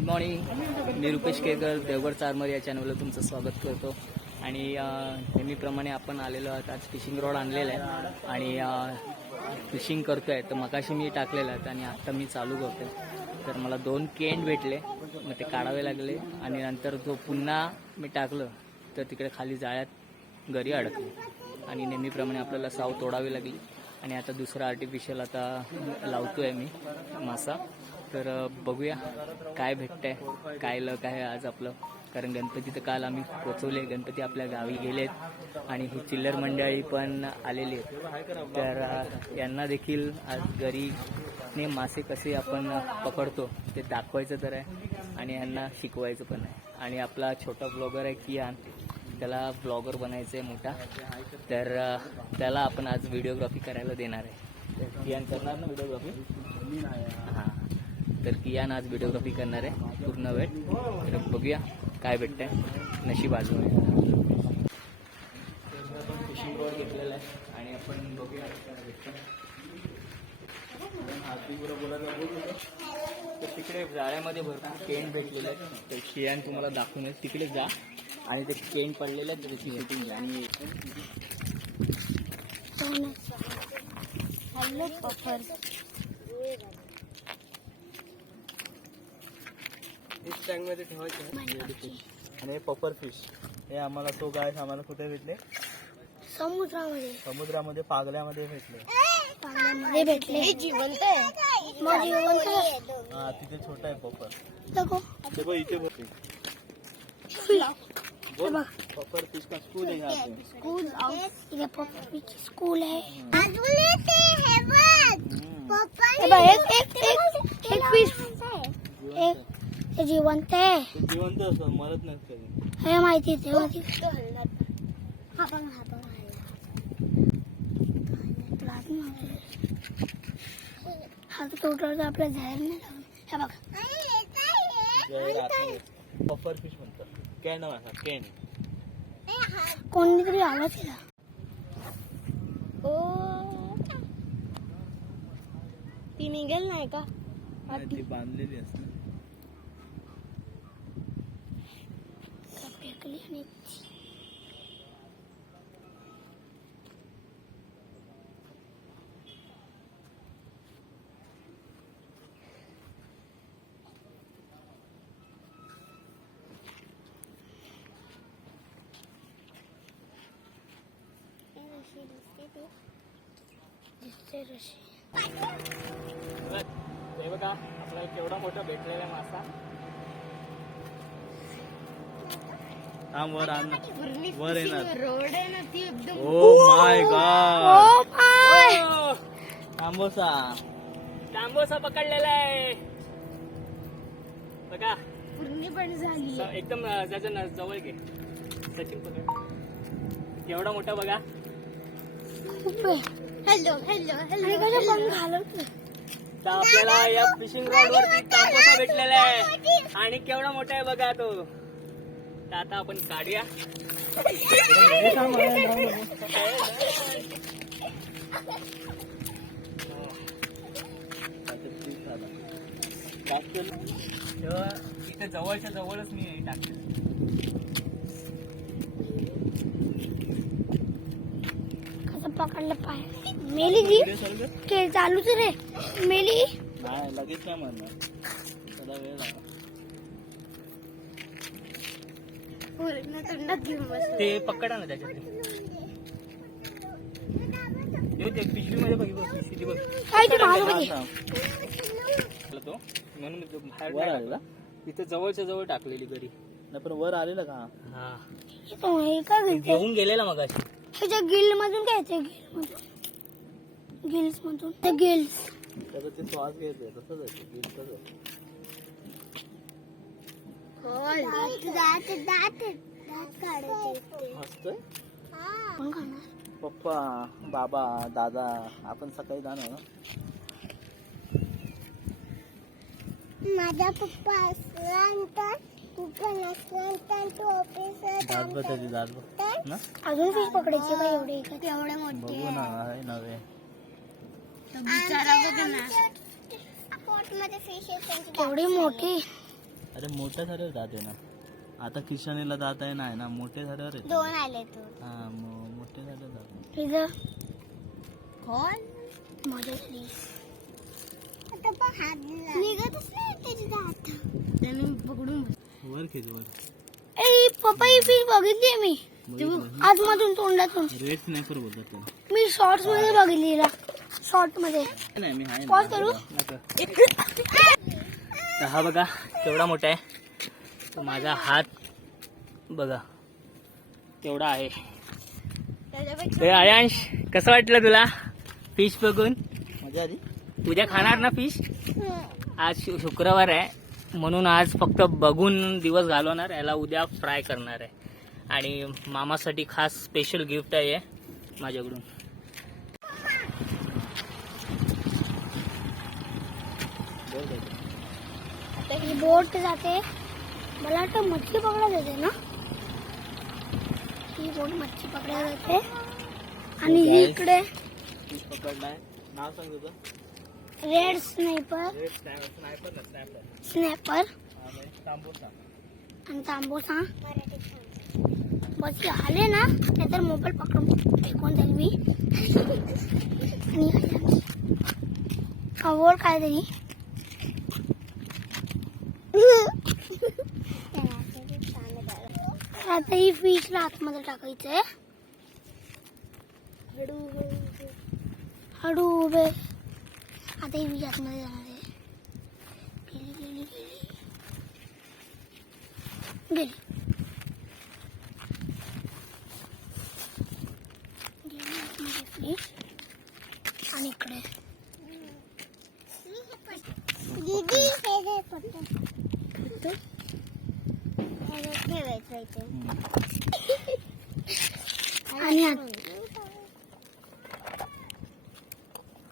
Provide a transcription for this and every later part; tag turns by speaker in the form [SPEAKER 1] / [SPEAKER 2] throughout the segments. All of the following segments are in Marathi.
[SPEAKER 1] Good morning. मी रुपेश केळकर देवगड चारमर या चॅनलला तुमचं स्वागत करतो. आणि नेहमीप्रमाणे आपण आलेलो आहोत. आज फिशिंग रॉड आणलेला आहे. आणि फिशिंग करतोय. तर मगाशी मी टाकलेलं आहे आणि आत्ता मी चालू करतोय. तर मला दोन केंड भेटले. मग ते काढावे लागले. आणि नंतर जो पुन्हा मी टाकलं तर तिकडे खाली जाळ्यात घरी अडकले. आणि नेहमीप्रमाणे आपल्याला साव तोडावी लागली. आणि आता दुसरा आर्टिफिशियल आता लावतोय मी मासा. तर बघूया काय भेटतंय काय लक आहे आज आपलं. कारण गणपती तर काल आम्ही पोचवले गणपती आपल्या गावी गेलेत आणि ही चिल्लर मंडळी पण आलेली आहेत. तर यांना देखील आज घरी ने मासे कसे आपण पकडतो ते दाखवायचं तर आहे आणि यांना शिकवायचं पण आहे. आणि आपला छोटा ब्लॉगर आहे कियान त्याला ब्लॉगर बनायचं आहे मोठा. तर त्याला आपण आज व्हिडिओग्राफी करायला देणार आहे. कियान करणार ना व्हिडिओग्राफी तर कियान आज व्हिडिओग्राफी करणार आहे. पूर्ण वेळ. तर बघूया काय भेटतंय. नशीब आजू आपण फिशिंग रॉड घेतलेला आहे आणि आपण बघूया तर तिकडे जाळ्यामध्ये भरपूर केन भेटलेलं आहे. तर कियान तुम्हाला दाखवून तिकडे जा. आणि ते केन पडलेले आहेत त्याची शूटिंग घ्या. आणि
[SPEAKER 2] हॅलो पपर
[SPEAKER 3] फिश टँकमध्ये ठेवायचे आणि हे पपर फिश हे आम्हाला तो गाय आम्हाला कुठे भेटले?
[SPEAKER 2] समुद्रामध्ये.
[SPEAKER 3] समुद्रामध्ये पागल्यामध्ये भेटले.
[SPEAKER 2] पाण्यामध्ये भेटले. जिवंत आहे. मग जिवंत आहे.
[SPEAKER 3] हा तिथे छोटा आहे पपर
[SPEAKER 2] दाखव.
[SPEAKER 3] ते बघ इथे बघ.
[SPEAKER 2] हे बघ.
[SPEAKER 3] पपर फिश का स्कूल आहे यहाँ पे
[SPEAKER 2] स्कूल इथे पप्पीची स्कूल आहे.
[SPEAKER 3] हम्म.
[SPEAKER 2] हे बघ. एक एक एक एक फिश एक हे जिवंत आहे.
[SPEAKER 3] ते जिवंत असतं मरत नाही कधी.
[SPEAKER 2] हे माहिती ते माहिती हा पण हा पण हा तर आपल्या जायला नाही लागून हे बघ.
[SPEAKER 3] पपर फिश म्हणतात. कॅन कॅन
[SPEAKER 2] कोणीतरी आवाज केला. ती निघेल नाही का?
[SPEAKER 3] ती बांधलेली असते
[SPEAKER 2] फेकली आणि दिसते रशी
[SPEAKER 1] हे बघा आपल्याला केवढा मोठा भेटलेला आहे मासा.
[SPEAKER 3] हा वर आण. वर येणार.
[SPEAKER 2] रोड आहे ना ती एकदम
[SPEAKER 3] ओ माय गॉड
[SPEAKER 2] माय
[SPEAKER 3] तांबोसा.
[SPEAKER 1] तांबोसा पकडलेला आहे. बघा.
[SPEAKER 2] पूर्ण पण झाली
[SPEAKER 1] एकदम न- जवळ घे. सचिन पकड. केवढा मोठा बघा.
[SPEAKER 2] हॅलो हॅलो हॅलो
[SPEAKER 1] आपल्याला या फिशिंग रॉड वरती तांबोसा भेटलेला आहे. आणि केवढा मोठा आहे बघा तो. तर आता आपण काढूया. तेव्हा इथे जवळच्या जवळच मी टाकले
[SPEAKER 2] कसं पकडलं पाय? मेली जी खेळ चालूच रे. मेली?
[SPEAKER 3] नाही लगेच नाही म्हणणार. थोडा वेळ लागला.
[SPEAKER 2] तोंडात घेऊन बस
[SPEAKER 1] ते पकडा ना त्याच्यात ते ते बघ पिशवी बघ. म्हणून तो
[SPEAKER 3] वर आलेला?
[SPEAKER 1] जवळच्या जवळ टाकलेली घरी.
[SPEAKER 3] नाही पण वर आलेला का?
[SPEAKER 1] हा.
[SPEAKER 2] हे का घेते
[SPEAKER 1] घेऊन गेलेला मग अशी
[SPEAKER 2] ह्याच्या गिल्ड मधून काय येते गिल्ड मधून गिल्स मधून ते गिल्स.
[SPEAKER 3] त्याचं ते श्वास घ्यायचं तसंच आहे ते, तसंच आहे. मस्त?
[SPEAKER 2] कोण खाणार
[SPEAKER 3] पप्पा बाबा दादा आपण सकाळी जाणार ना?
[SPEAKER 2] माझा पप्पा असल्यानंतर तू पण असल्यानंतर तू ऑफिस
[SPEAKER 3] दात बघ त्याची दात बघ. ना?
[SPEAKER 2] अजून फिश पकडायची का एवढे एवढे
[SPEAKER 3] बघू ना आहे नव्हे
[SPEAKER 2] तेवढी मोठी.
[SPEAKER 3] अरे मोठ्या झाल्यावर आहे ना. आता किशनीला दात आहे नाही ना मोठे झाल्यावर
[SPEAKER 2] दोन आले तू.
[SPEAKER 3] हा मो- मोठे झाल्यावर.
[SPEAKER 2] तिथं कोण मजा झाली आता पण हात निघतच नाही त्याची दात. त्याने पकडून
[SPEAKER 3] वर खेच वर.
[SPEAKER 2] ए पप्पा ही फिश बघितली मी.
[SPEAKER 3] बघितलं?
[SPEAKER 2] आतमधून तोंडातून.
[SPEAKER 3] रेड स्नॅपर बोलतात त्याला.
[SPEAKER 2] मी शॉर्ट्समध्ये बघितली शॉर्टमध्ये.
[SPEAKER 3] नाही मी आहे
[SPEAKER 2] करू?
[SPEAKER 1] तर हा बघा केवढा मोठा आहे. तो माझा हात बघा तेवढा आहे. आयांश कसं वाटलं तुला फिश बघून?
[SPEAKER 3] मजा आली.
[SPEAKER 1] उद्या खाणार ना फिश आज शु- शुक्रवार आहे. म्हणून आज फक्त बघून दिवस घालवणार याला उद्या फ्राय करणार आहे. आणि मामासाठी खास स्पेशल गिफ्ट आहे हे माझ्याकडून
[SPEAKER 2] ही बोट जाते. मला वाटतं मच्छी पकडा जाते ना? ही बोट मच्छी पकडा जाते. आणि ही इकडे
[SPEAKER 3] फिश पकडलाय. नाव सांग तुझं.
[SPEAKER 2] Red sniper.
[SPEAKER 3] स्नॅपर? स्नॅपर.
[SPEAKER 2] आणि तांबोसा बस आले ना? नाहीतर मोबाईल पकडून फेकून जाईल मी. आणि आवड काय तरी? आता ही फिश आतमध्ये टाकायचं आहे हळू उभे आता ही फिश आतमध्ये जाणार आहे गेली गेली गेली गेली गेली आतमध्ये fish. आणि इकडे दीदी हे दे पटकन. आणि आत-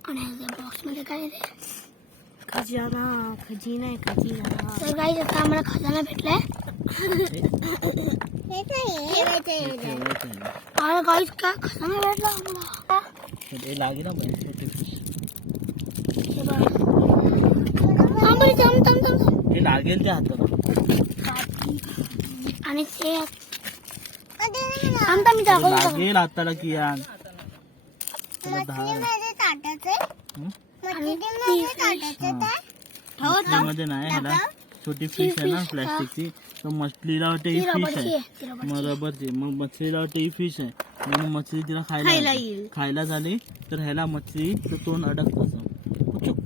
[SPEAKER 2] आणि बॉक्समध्ये काय आहे रे?
[SPEAKER 4] खजाना खजिना आहे खजिना.
[SPEAKER 2] तर काही आता आम्हाला खजाना भेटलाय. अरे काहीच का खजाना भेटला आम्हाला?
[SPEAKER 3] ते लागेल ना.
[SPEAKER 2] हे
[SPEAKER 3] लागेल त्या हाताला.
[SPEAKER 2] आणि ते थांब थांब मी दाखवतो.
[SPEAKER 3] लागेल हाताला की यार त्याला दहा हं?
[SPEAKER 2] आणि ती fish.
[SPEAKER 3] हा. मछलीमध्ये नाही ह्याला छोटी फिश आहे ना प्लास्टिकची तर मछलीला वाटते ही
[SPEAKER 2] ती
[SPEAKER 3] फिश
[SPEAKER 2] रबरची
[SPEAKER 3] आहे
[SPEAKER 2] आहे ती रबरची.
[SPEAKER 3] मग रबरची मग मछलीला वाटते ही फिश आहे म्हणून मछली तिला खायला
[SPEAKER 4] खायला
[SPEAKER 3] येते.
[SPEAKER 4] येईल.
[SPEAKER 3] खायला झाली तर ह्याला मछली तर तोंड अडकतं असं पुचुक.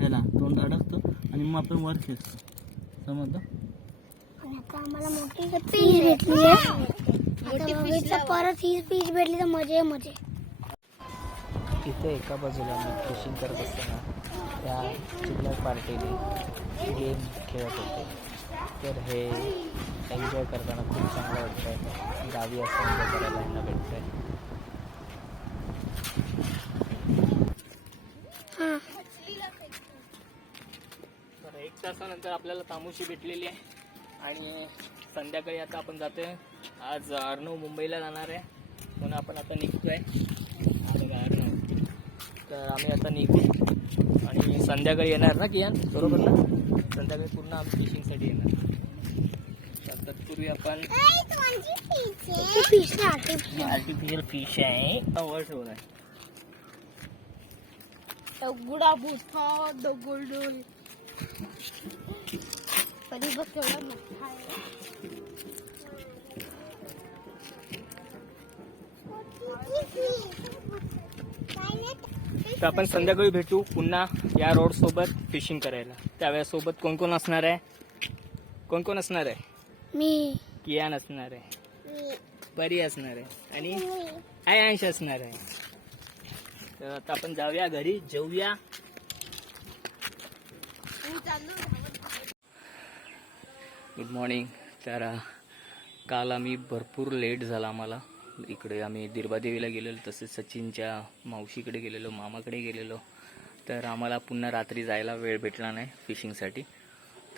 [SPEAKER 3] ह्याला तोंड अडकतं आणि मग आपण वर खेचतो समजलं
[SPEAKER 2] आता आम्हाला मोठी फिश भेटली आहे. आता बघायचं परत ही फिश भेटली तर मजे मजे
[SPEAKER 1] तिथे एका बाजूला मी फिशिंग करत असताना त्या चिल्लर पार्टीने गेम खेळत होते. तर हे एन्जॉय करताना खूप चांगलं वाटतं गावी असं एन्जॉय करायला यांना भेटतं आहे
[SPEAKER 2] हां.
[SPEAKER 1] तर एक तासानंतर आपल्याला तामोशी भेटलेली आहे. आणि संध्याकाळी आता आपण जातो आहे आज अर्णव मुंबईला जाणार आहे. म्हणून आपण आता निघतो आहे अर्णव. तर आम्ही आता निघू. आणि संध्याकाळी येणार ना कियान? बरोबर ना? संध्याकाळी पूर्ण आम्ही फिशिंगसाठी येणार. तर तत्पूर्वी आपण.
[SPEAKER 2] आर्टिफिशियल
[SPEAKER 1] फिश आहे. वर ठेवून आहे.
[SPEAKER 4] दगुडा भूत दगड. कधी बघ केवढा मोठा आहे.
[SPEAKER 1] तर आपण संध्याकाळी भेटू पुन्हा या रोड सोबत फिशिंग करायला. त्यावेळेस सोबत कोण कोण असणार आहे? कोण कोण असणार आहे?
[SPEAKER 2] मी.
[SPEAKER 1] कियान असणार आहे. परी असणार आहे. आणि आयांश असणार आहे. तर आता आपण जाऊया घरी जेवूया गुड मॉर्निंग तर काल आम्ही भरपूर लेट झाला आम्हाला. इकडे आम्ही दिरबादेवीला गेलेलो तसेच सचिनच्या मावशीकडे गेलेलो मामाकडे गेलेलो. तर आम्हाला पुन्हा रात्री जायला वेळ भेटला नाही फिशिंगसाठी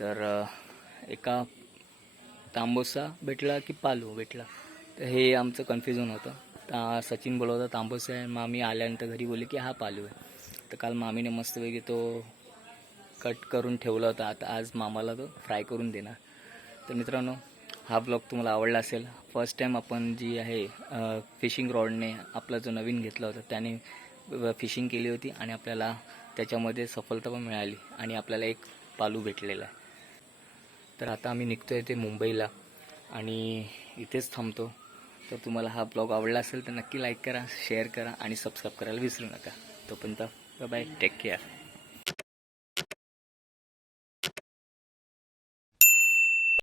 [SPEAKER 1] तर एका तांबोसा भेटला की पालू भेटला. तर हे आमचं कन्फ्युजन होतं. ता सचिन बोलवता तांबोसा आहे. मामी आल्यानंतर घरी बोलले की हा पालू आहे. तर काल मामीने मस्तपैकी तो कट करून ठेवला होता. आता आज मामाला तो फ्राय करून देणार. तर मित्रांनो हा ब्लॉग तुम्हाला आवडला असेल. फर्स्ट टाईम आपण जी आहे फिशिंग रॉडने आपला जो नवीन घेतला होता त्याने फिशिंग केली होती आणि आपल्याला त्याच्यामध्ये सफलता पण मिळाली आणि आपल्याला एक पालू भेटलेला आहे. तर आता आम्ही निघतो आहे ते मुंबईला आणि इथेच थांबतो. तर तुम्हाला हा ब्लॉग आवडला असेल तर नक्की लाईक करा शेअर करा आणि सबस्क्राईब करायला विसरू नका. तोपर्यंत बाय टेक केअर